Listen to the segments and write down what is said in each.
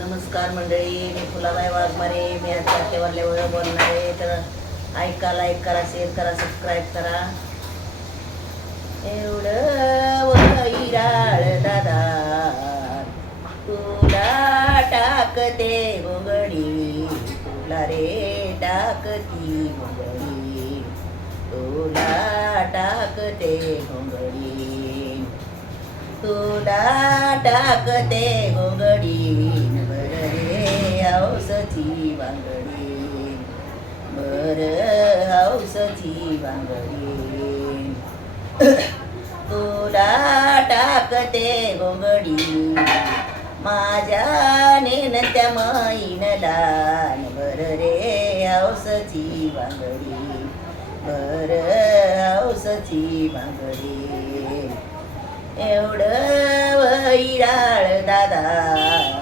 नमस्कार मंडळी मी फुलाबाई वाघमारे. मी आज वाटल्यावर बोलणार आहे. तर ऐका लाईक करा शेअर करा सबस्क्राईब करा. एवढं वैराळ दादा. तुला टाकते गोंगडी तुला रे टाकती गोंगडी तुला टाकते गोंगडी तुला टाकते गो औसची बांगडी बर औसची बांगडी तुला टाकते गोंगडी माझ्या नेनत्या माईनला बर रे हौसची बांगडी बर हौसची बांगडी एवढं वैराळ दादा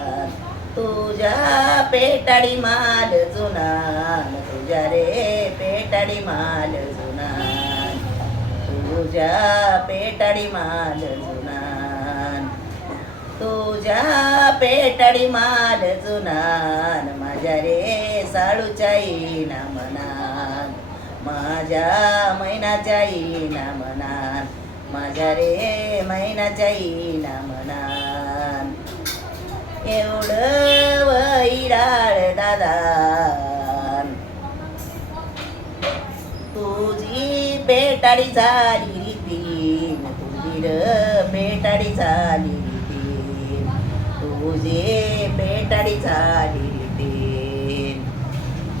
पेटाडी माल जुनान तुझ्या रे पेटाडी माल जुनान तुझ्या पेटाडी माल जुनान तुझ्या पेटाडी माल जुनान माझ्या रे साळूच्या येईना मनान माझ्या मैनाच्या येईना मनान माझ्या रे मैनाच्या येईना मनान एवढं वैराळ तुझी बेटाडी झाली रीतीन तुझी र पेटाडी झाली रीतीन तुझे पेटाडी झाली रीतीन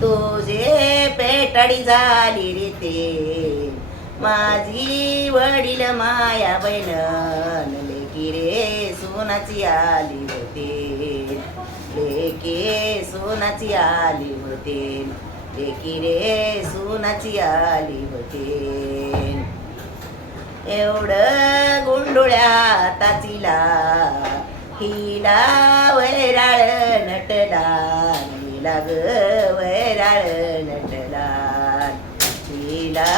तुझे बेटाडी झाली रे ते माझी वडील माया बहिण लेकी रे सोनाची आली होती. लेके सोनाची आली होते लेकी रे सोनाची आली होते एवढं गुंडुळ्या ताचीला हिला वैराळ नटला हिला ग वैराळ नटला हिला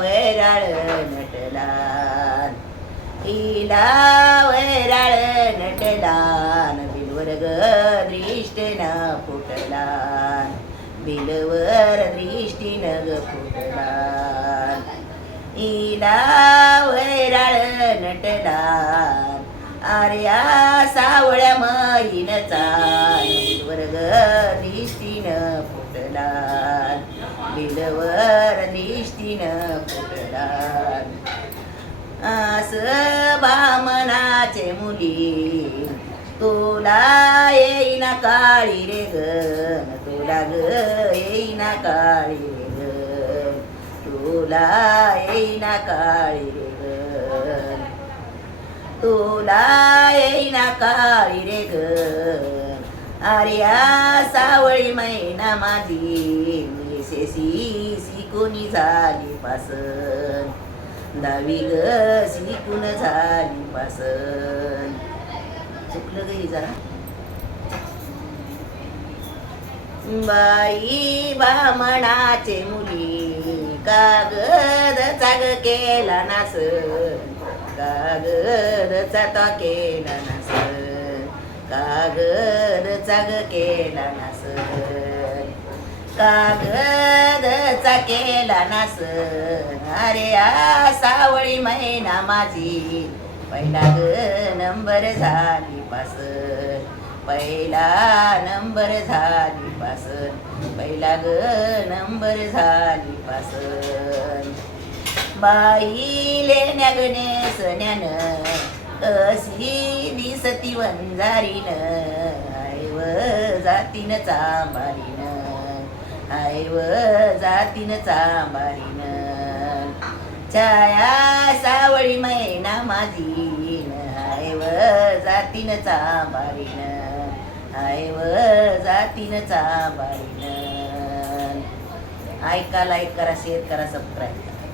वैराळ नटला हिला वै बिलवर दृष्टीनं ग फुटला हिला वैराळ नटला आर्या सावळ्या महिनचा वर्ग दृष्टीनं फुटला बिलवर दृष्टीनं फुटला आस बामनाचे मुली. तुला येईना काळी रे ग. तुला ग येईना काळी रे ग तुला येईना काळी रे ग तुला येईना काळी रे ग आर्या सावळी मैना माझी. शेसी शेशी शिकूनी झाली पासन. दहावी ग शिकून झाली पासन. चुकलं गई जरा. बाई बामणाचे मुली कागद चाग केला नास. कागद चाता केला नास. कागद चाग केला नास. कागद केला नास. अरे आ सावळी महिना माझी. पहिला ग नंबर झाली पास. पहिला नंबर झाली पासन. पहिला ग नंबर झाली पासन. बाई लेण्या गणेशण्यान अशी दिसती वंजारीन. I've जातीन चांबारीन I've जातीन चांबारीन. छाया सावळी मैना माझी आईव जातीन चांबारीन. आईव जातीन चांबारीन. ऐका लाईक करा शेअर करा सबस्क्राईब करा.